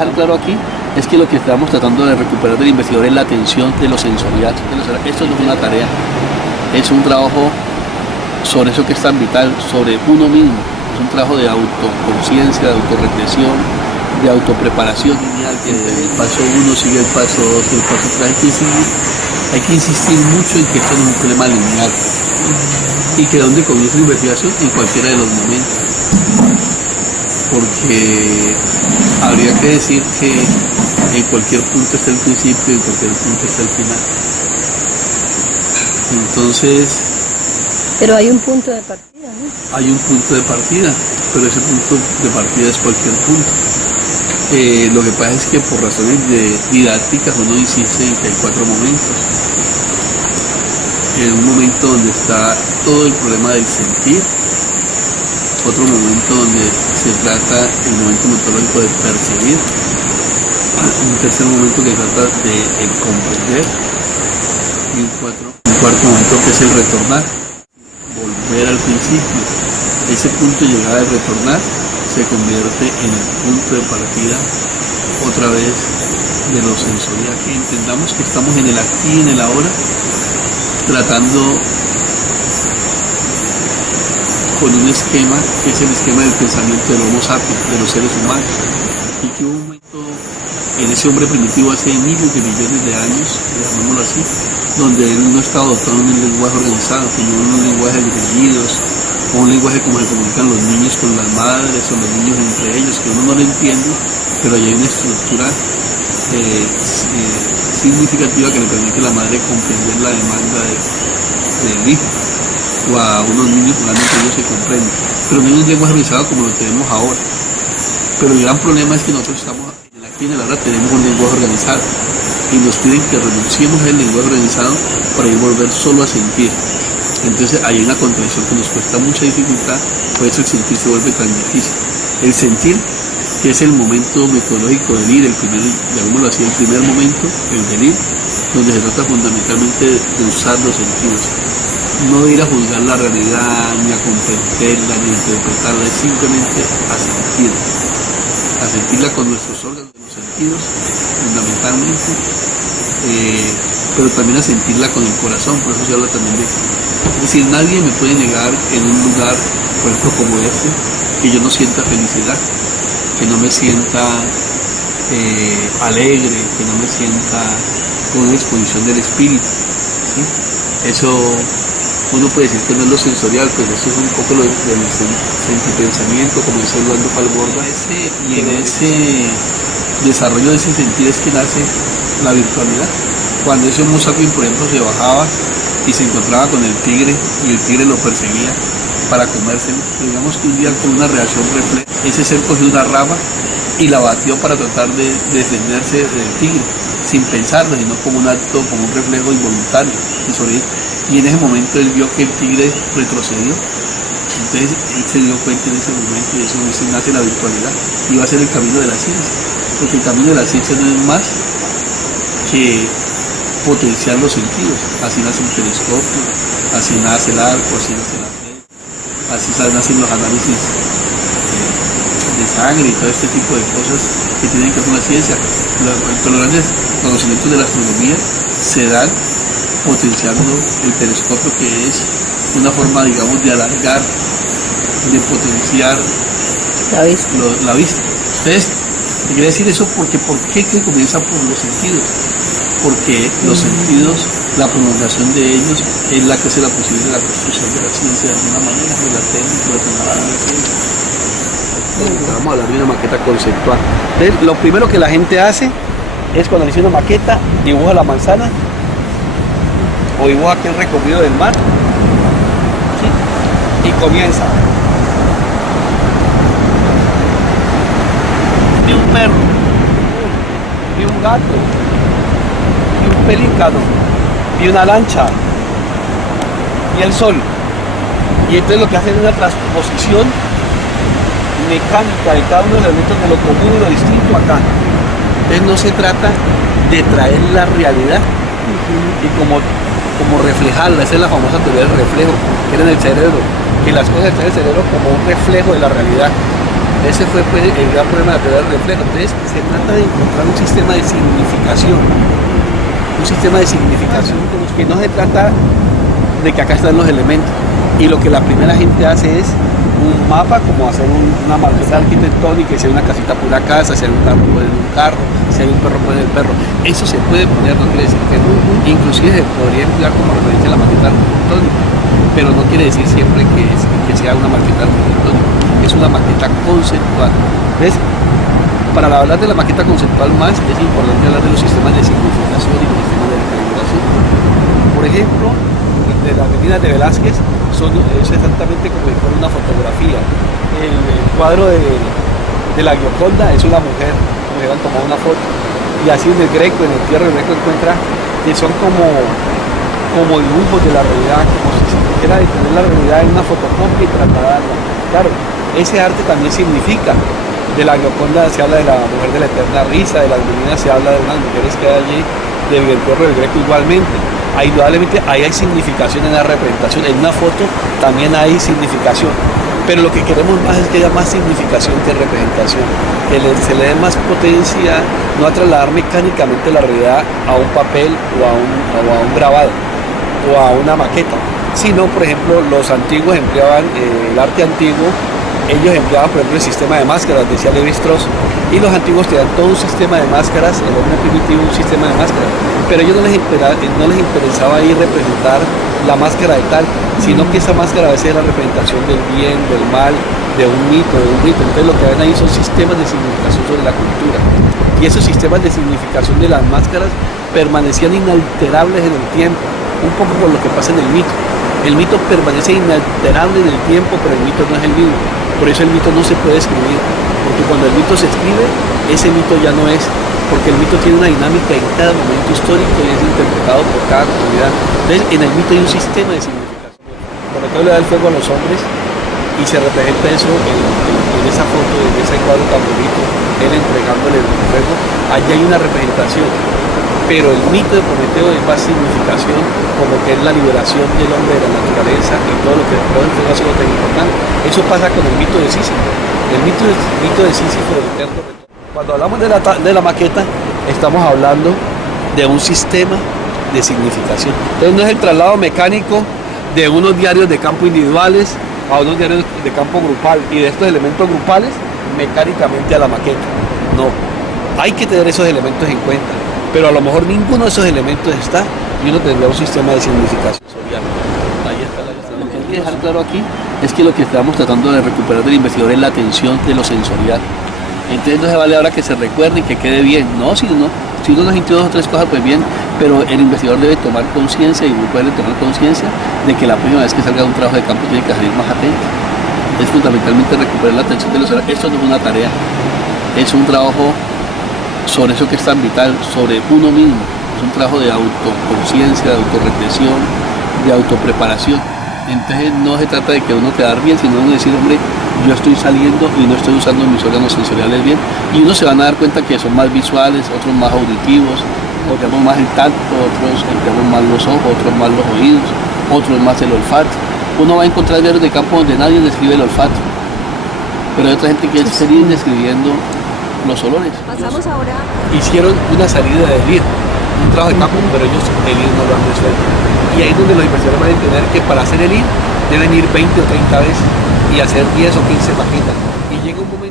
dejar claro aquí es que lo que estamos tratando de recuperar del investigador es la atención de lo sensorial. Esto no es una tarea, es un trabajo sobre eso que es tan vital, sobre uno mismo. Es un trabajo de autoconciencia, de autorreflexión, de autopreparación lineal, que el paso 1 sigue el paso 2, el paso 3. Hay que insistir mucho en que esto no es un problema lineal y que donde comienza la investigación en cualquiera de los momentos, porque habría que decir que en cualquier punto está el principio y en cualquier punto está el final. Entonces, pero hay un punto de partida, ¿no? Hay un punto de partida, pero ese punto de partida es cualquier punto. Lo que pasa es que por razones didácticas uno insiste en que hay 4 momentos. Un momento donde está todo el problema del sentir, otro momento donde se trata el momento metodológico de percibir, un tercer momento que trata de comprender, y un cuarto momento que es el retornar, volver al principio. Ese punto de llegada de retornar se convierte en el punto de partida otra vez de lo sensorial. Que entendamos que estamos en el aquí y en el ahora, tratando con un esquema que es el esquema del pensamiento del Homo sapiens, de los seres humanos, y que hubo un momento en ese hombre primitivo hace miles de millones de años, llamémoslo así, donde él no estaba dotado de un lenguaje organizado, sino un lenguaje de grillidos, o un lenguaje como se comunican los niños con las madres o los niños entre ellos, que uno no lo entiende, pero hay una estructura significativa que le permite a la madre comprender la demanda del hijo, o a unos niños realmente ellos se comprenden, pero no es un lenguaje organizado como lo tenemos ahora. Pero el gran problema es que nosotros estamos en el aquí y en el ahora, tenemos un lenguaje organizado y nos piden que renunciemos al lenguaje organizado para ir volver solo a sentir. Entonces hay una contradicción que nos cuesta mucha dificultad, por eso el sentir se vuelve tan difícil. El sentir, que es el momento metodológico del ir, el primer, llamémoslo así, el primer momento, el del ir, donde se trata fundamentalmente de usar los sentidos. No de ir a juzgar la realidad, ni a comprenderla, ni a interpretarla, es simplemente a sentirla con nuestros órganos de los sentidos, fundamentalmente, pero también a sentirla con el corazón, por eso se habla también de... Es decir, nadie me puede negar en un lugar, por ejemplo, como este, que yo no sienta felicidad, que no me sienta alegre, que no me sienta con una exposición del espíritu, ¿sí? Eso uno puede decir que no es lo sensorial, pero eso es un poco lo del sentipensamiento, como dice Eduardo Falborda, y en ese desarrollo de ese sentir es que nace la virtualidad. Cuando ese Homo sapiens, por ejemplo, se bajaba y se encontraba con el tigre y el tigre lo perseguía para comérselo, digamos que un día con una reacción refleja, ese ser cogió una rama y la batió para tratar de defenderse del tigre, sin pensarlo, sino como un acto, como un reflejo involuntario. Y en ese momento él vio que el tigre retrocedió, entonces él se dio cuenta en ese momento, y eso nace la virtualidad, y va a ser el camino de la ciencia, porque el camino de la ciencia no es más que potenciar los sentidos. Así nace un telescopio, así nace el arco, así nace la red, así nacen los análisis de sangre y todo este tipo de cosas que tienen que ver con la ciencia. Los grandes conocimientos de la astronomía se dan potenciando el telescopio, que es una forma, digamos, de alargar, de potenciar la vista. Entonces, quiere decir eso porque ¿por qué que comienza por los sentidos? Porque los sentidos, la prolongación de ellos es la que hace la posible la construcción de la ciencia de alguna manera, de la técnica, de la tecnología. Vamos a hablar de una maqueta conceptual. Entonces, lo primero que la gente hace es cuando dice una maqueta, dibuja la manzana o dibuja aquel recorrido del mar, ¿sí? Y comienza. Vi un perro, vi un gato, vi un pelícano, vi una lancha, y el sol. Y entonces lo que hacen es una transposición mecánica de cada uno de los elementos de lo común y lo distinto acá. Entonces no se trata de traer la realidad y como reflejarla. Esa es la famosa teoría del reflejo, que era en el cerebro, que las cosas están en el cerebro como un reflejo de la realidad. Ese fue pues, el gran problema de la teoría del reflejo. Entonces se trata de encontrar un sistema de significación. Un sistema de significación con los que no se trata de que acá están los elementos. Y lo que la primera gente hace es un mapa, como hacer una maqueta arquitectónica, si hay una casita por una casa, si hay un carro poner un carro, si hay un perro poner el perro. Eso se puede poner, no quiere decir que no. Inclusive se podría emplear como referencia a la maqueta arquitectónica, pero no quiere decir siempre que sea una maqueta arquitectónica. Es una maqueta conceptual. ¿Ves? Para hablar de la maqueta conceptual más es importante hablar de los sistemas de significación y los sistemas de recalibración. Por ejemplo, de las meninas de Velázquez es exactamente como si fuera una fotografía. El cuadro de la Gioconda es una mujer, como han tomado una foto. Y así en el Greco, en el Tierra del Greco encuentra que son como dibujos de la realidad, como si se quisiera detener la realidad en una fotocopia y trasladarla. Claro, ese arte también significa. De la Gioconda se habla de la mujer de la eterna risa, de las meninas se habla de unas mujeres que hay allí, del Tierra del Greco igualmente. Indudablemente ahí hay significación en la representación, en una foto también hay significación, pero lo que queremos más es que haya más significación que representación, que se le dé más potencia, no a trasladar mecánicamente la realidad a un papel o a un grabado o a una maqueta, sino por ejemplo los antiguos empleaban el arte antiguo. Ellos empleaban, por ejemplo, el sistema de máscaras, decía Lévi-Strauss, y los antiguos tenían todo un sistema de máscaras, el hombre primitivo un sistema de máscaras, pero a ellos no les interesaba ir representar la máscara de tal, sino que esa máscara a veces es la representación del bien, del mal, de un mito, de un rito. Entonces lo que ven ahí son sistemas de significación sobre la cultura, y esos sistemas de significación de las máscaras permanecían inalterables en el tiempo, un poco por lo que pasa en el mito. El mito permanece inalterable en el tiempo, pero el mito no es el mismo. Por eso el mito no se puede escribir, porque cuando el mito se escribe, ese mito ya no es, porque el mito tiene una dinámica en cada momento histórico y es interpretado por cada comunidad. Entonces, en el mito hay un sistema de significación. Cuando Mateo le da el fuego a los hombres y se representa eso en esa foto, en ese cuadro tan bonito, él entregándole el fuego, allí hay una representación. Pero el mito de Prometeo es más significación, como que es la liberación del hombre de la naturaleza y todo lo que después de eso es lo tan importante. Eso pasa con el mito de Sísifo. El mito de Sísifo del eterno retorno. Cuando hablamos de la maqueta, estamos hablando de un sistema de significación. Entonces no es el traslado mecánico de unos diarios de campo individuales a unos diarios de campo grupal y de estos elementos grupales mecánicamente a la maqueta. No, hay que tener esos elementos en cuenta. Pero a lo mejor ninguno de esos elementos está y uno tendría un sistema de significación sensorial. Ahí está la Lo que hay que dejar claro aquí es que lo que estamos tratando de recuperar del investigador es la atención de lo sensorial. Entonces no se vale ahora que se recuerde y que quede bien. No, si uno no sintió dos o tres cosas, pues bien, pero el investigador debe tomar conciencia y puede tomar conciencia de que la próxima vez que salga un trabajo de campo tiene que salir más atento. Es fundamentalmente recuperar la atención de lo sensorial. Esto no es una tarea, es un trabajo sobre eso que es tan vital, sobre uno mismo. Es un trabajo de autoconciencia, de autorreflexión, de autopreparación. Entonces no se trata de que uno quedar bien, sino uno decir, hombre, yo estoy saliendo y no estoy usando mis órganos sensoriales bien. Y uno se van a dar cuenta que son más visuales, otros más auditivos, otros más el tacto, otros empleamos más los ojos, otros más los oídos, otros más el olfato. Uno va a encontrar diarios de campo donde nadie describe el olfato, pero hay otra gente que es feliz describiendo los olores. Pasamos ahora. Hicieron una salida de ELIR, un trabajo de campo, pero ellos ELIR no lo han resuelto. Y ahí es donde los investigadores van a entender que para hacer ELIR deben ir 20 o 30 veces y hacer 10 o 15 maquetas. Y llega un momento